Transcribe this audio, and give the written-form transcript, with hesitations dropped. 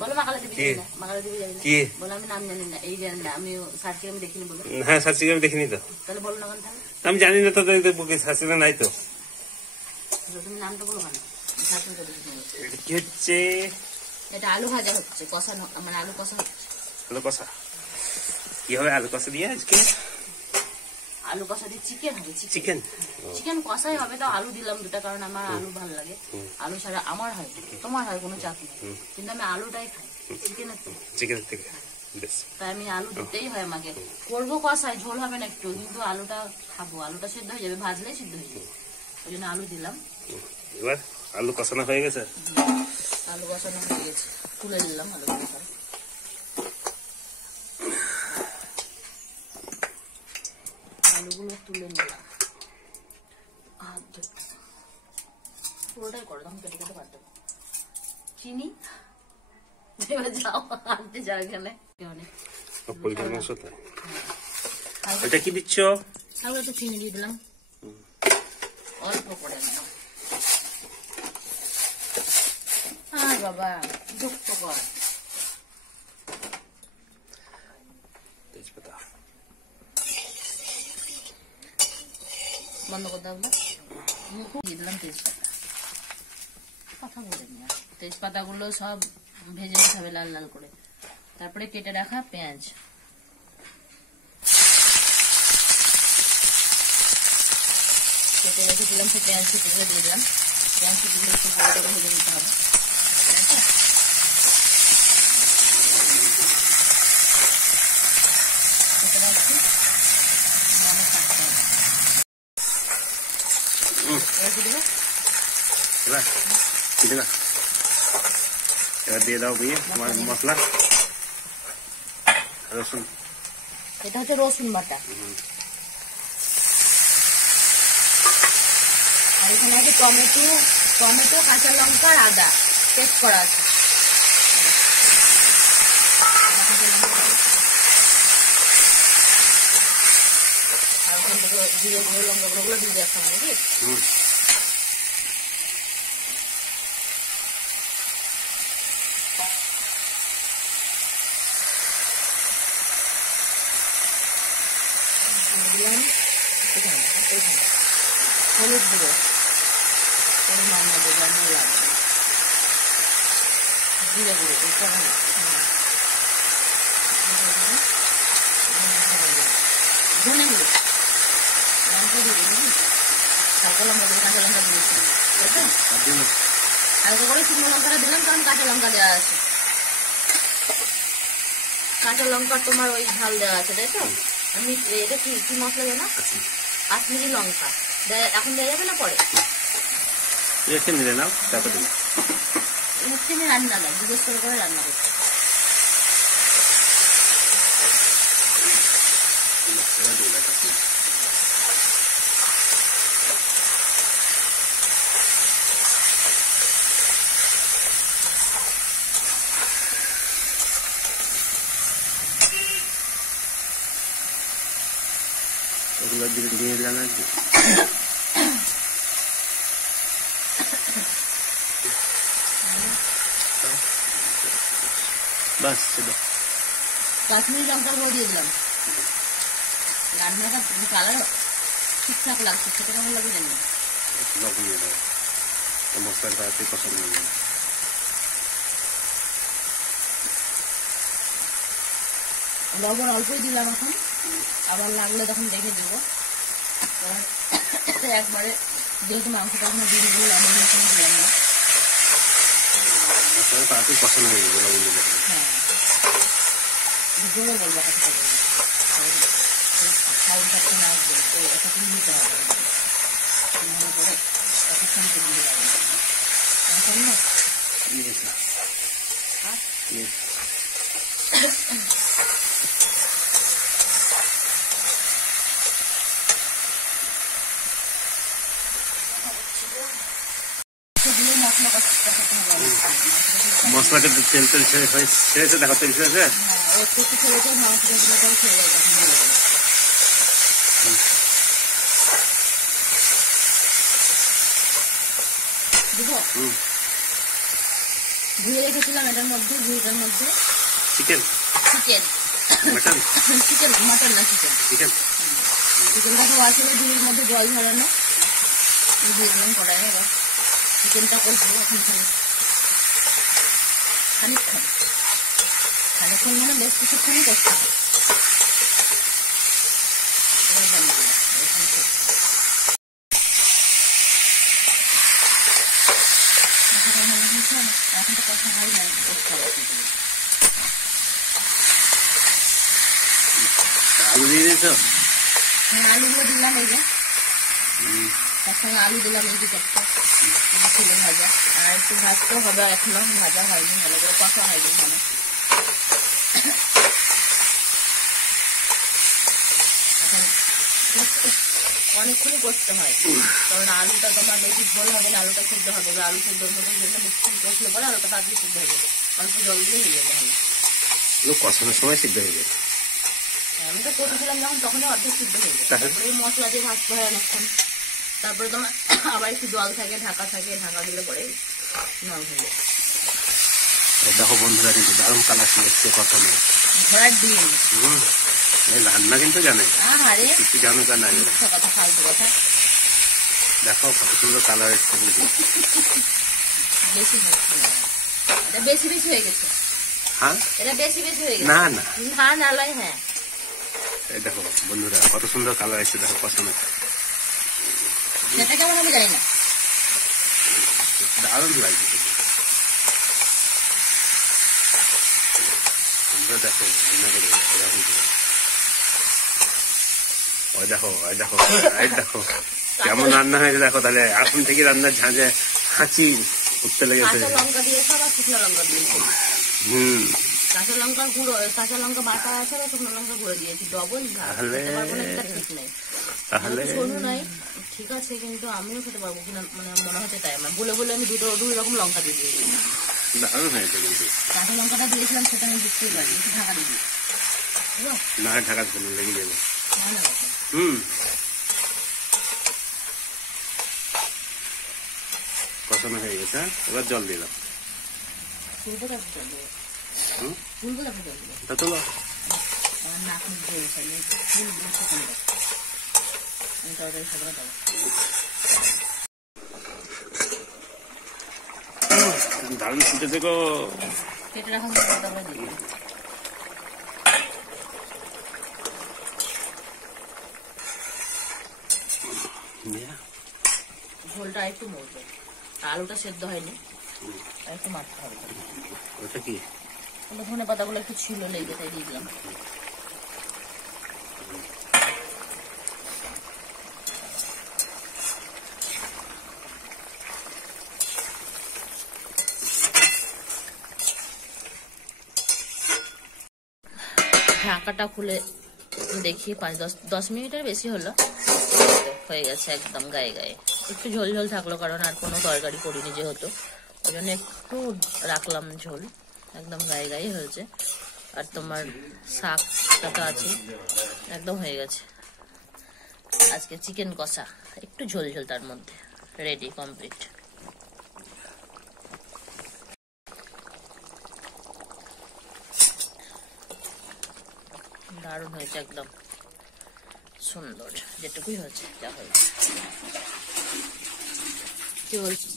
বলো মাকালে দিবি না, মাকালে দিবি যাই না কি বলো, আমি নাম জানি না, এই জানি না, আমি সার্চে আমি দেখিনি বলো। হ্যাঁ সার্চে আমি দেখিনি তো, তাহলে বলো না কেন? তাহলে আমি জানি না তো, বুকে সার্চে নাই তো। তুমি নামটা বলো কেন? সার্চে করে দিই। এটা কি হচ্ছে? এটা আলু ভাজা হচ্ছে, কষা মানে আলু কষা হচ্ছে। আলু কষা কি হবে? আলু কষা দিয়ে আজকে আলু কষা দিয়ে চিকেন হবে। চিকেন চিকেন কষাই হবে, তো আলু দিলাম দুটা, কারণ আমার আলু ভালো লাগে। আলু ছাড়া আমার হয়, তোমার হয় কোনো চাপ নেই, কিন্তু আমি আলুটাই খাই চিকেনের থেকে। তাই আমি আলু দিতেই হয় আমাকে। করবো কষাই, ঝোল হবে না একটু, কিন্তু আলুটা খাবো, আলুটা সিদ্ধ হয়ে যাবে, ভাজলেই সিদ্ধ হয়ে যাবে, ওই জন্য আলু দিলাম। এবার আলু কষানো হয়ে গেছে, আলু কষানো হয়ে গেছে, তুলে নিলাম আলু কষা। আলুগুলো তুলে নিলাম, পুরোটাই করো, তখন কেটে কেটে পারতে। চিনি এবার যাও আনতে যাও, এখানে এটা কি দিচ্ছ? হালকা একটু চিনি দিয়ে দিলাম, অল্প করে নিলাম। আর বাবা দুঃখ কর, তেজপাতা বন্ধ করে দাও, দিয়ে দিলাম তেজপাতা। কথা বলে নিয়ে তেজপাতা গুলো সব ভেজে নিতে হবে লাল লাল করে, তারপরে কেটে রাখা পেঁয়াজ, কেটে রেখেছিলাম সে পেঁয়াজ কুচিগুলো দিয়ে দিলাম। পেঁয়াজ কুচিগুলো একটু ভালো করে ভেজে নিতে হবে। এবার দিয়ে দাও বিয়ে তোমার মশলা, রসুন, এটা হচ্ছে রসুন বাটা, আর এখানে আছে টমেটো, কাঁচা লঙ্কা আর আদা পেস্ট করা আছে। আর ওখান থেকে জিরে গুঁড়ো, লঙ্কা গুঁড়ো দিয়ে দেওয়া হয় নাকি? হলুদ গুঁড়ো পরিমাণ মতো যেমন লাগবে, জিরে গুঁড়ো ধনে গুঁড়ো, লঙ্কা দিয়ে দিবি, কাঁচা লঙ্কা দিয়ে, কাঁচা লঙ্কা দিয়েছি, হালকা করে শুকনো লঙ্কাটা দিলাম, কারণ কাঁচা লঙ্কা দেওয়া আছে, কাঁচা লঙ্কা তোমার ওই ঝাল দেওয়া আছে, তাই তো? আমি এটা কি মশলা জানো? কাশ্মীরি লঙ্কা এখন দেওয়া যাবে না, পরে রেখে নিলে নাও, তারপর দিলে হচ্ছে আমি রান্না নয়, জিজ্ঞেস করে রান্না করছি। ওগুলো দিয়ে দিলাম আর কি, বাস কাশ্মীরি লঙ্কা গুঁড়ো দিয়ে দিলাম, রান্নাটা কালার ঠিকঠাক লাগছে, খেতে কেমন লাগে জানি না। লবণ দিয়ে দেবো, মশলাটা পছন্দ নেই, লবণ অল্পই দিলাম, এখন আবার লাগলে তখন দেখে দেবো। একবারে যেহেতু মাংসটা এখন দিয়ে দিলে লবণ দিলাম না, তাড়াতাড়ি পছন্দ হয়ে যাবে লবণ দিলে। হ্যাঁ জোরে বলবো, সাউন্ড থাকতে না আসবে, তো এতক্ষণ দিতে হবে, নাহলে পরে এতক্ষণ করে দিতে পারবে না। মশলাটা তেল ছেড়েছে, দেখো তেল ছেড়েছে, একটু ছেড়েছে, মাংসটা ছেড়ে যায়, ধুয়ে রেখেছিলাম এটার মধ্যে, ঝুড়িটার মধ্যে chicken chicken mutton chicken mutton না চিকেন চিকেন চিকেনটাকে ওয়াশের ঝুড়ির মধ্যে জল ঝরানো দিয়ে দিলাম কড়াই। এবার চিকেনটা করবো এখন খানিকক্ষণ মানে বেশ কিছুক্ষণই করতে হবে। এবার বন্ধ করলাম, এখানে এখন তো কথা হয় না, করতে হবে। আলু দিয়ে দিয়েছো? আলুগুলো দিলাম, এই যে তার সঙ্গে আলু দিলাম, এই যে একটা ছিল ভাজা, আর একটু ভাজতেও হবে, এখনো ভাজা হয়নি, ভালো করে কষা হয়নি এখানে। এখন অনেকক্ষণই করতে হয়, কারণ আলুটা তোমার বেশি ঝোল হবে না, আলুটা সিদ্ধ হবে, আলু সিদ্ধর মধ্যে যেটা বেশি কষলে পরে আলুটা তাড়াতাড়ি সিদ্ধ হয়ে যাবে, অল্প জল দিয়ে হয়ে যাবে। ভালো কষানোর সময় সিদ্ধ হয়ে যাবে। আমি তো করেছিলাম যখন, তখনই অর্ধেক সিদ্ধ হয়ে যায়। তারপরে মশলা দিয়ে ভাজতে হয় অনেকক্ষণ, তারপরে তোমার আবার একটু জল থাকে, ঢাকা থাকে, ঢাকা দিলে পরে নরম হয়ে যায়। দেখো বন্ধুরা, কিন্তু দারুণ কালার এসছে কথা নেই। ঘোড়ার ডিম রান্না কিন্তু জানে, আরে কিছু জানো তা নাই, কথা ফালতু কথা। দেখো কত সুন্দর কালার এসছে, কিন্তু বেশি এটা বেশি বেশি হয়ে গেছে। হ্যাঁ এটা বেশি বেশি হয়ে গেছে। না না না নালাই, হ্যাঁ এই দেখো বন্ধুরা কত সুন্দর কালার এসছে, দেখো কষানো। এটা কেমন হবে জানি না, দারুণ লাগছে। তোমরা দেখো রান্না করে এরকম করে। ওই দেখো ওই দেখো এই দেখো কেমন রান্না হয়েছে দেখো। তাহলে এখন থেকে রান্নার ঝাঁঝে হাঁচি উঠতে লেগেছে। কাঁচা লঙ্কা দিয়েছে আবার শুকনো লঙ্কা দিয়েছে। কাঁচা লঙ্কা গুঁড়ো, কাঁচা লঙ্কা বাটা আছে আর শুকনো লঙ্কা গুঁড়ো দিয়েছি, ডবল ঝাল। ঠিক নেই তাহলে শোনো নাই, ঠিক আছে, কিন্তু আমিও খেতে পারবো কিনা মানে মনে হচ্ছে তাই। আমার বলে বলে আমি দুই রকম লঙ্কা দিয়ে দিয়েছি। দারুণ হয়েছে কিন্তু। কাঁচা লঙ্কাটা দিয়েছিলাম সেটা আমি বুঝতেই পারি, একটু ঢাকা দিয়ে দিই না, ঢাকা লেগে যাবে। কষানো হয়ে গেছে, এবার জল দিলাম। দারুণ ফুটেছে গো। কেটে রাখা ঝোলটা একটু মরবে, আলুটা সেদ্ধ হয়নি, একটু মারতে হবে। ওটা কি ধনে পাতাগুলো একটু ছিল লেগে, তাই দিয়ে দিলাম। ঢাকাটা খুলে দেখি 5-10 মিনিটের বেশি হলো, হয়ে গেছে একদম গায়ে গায়ে। একটু ঝোল ঝোল থাকলো, কারণ আর কোনো তরকারি করিনি যেহেতু, ওই জন্য একটু রাখলাম ঝোল। একদম গায়ে গায়ে হয়েছে। আর তোমার শাকটা তো আছে, একদম হয়ে গেছে। আজকে চিকেন কষা, একটু ঝোল ঝোল তার মধ্যে, রেডি কমপ্লিট। দারুণ হয়েছে, একদম সুন্দর, যেটুকুই হয়েছে যা হয়েছে। কি বলছিস?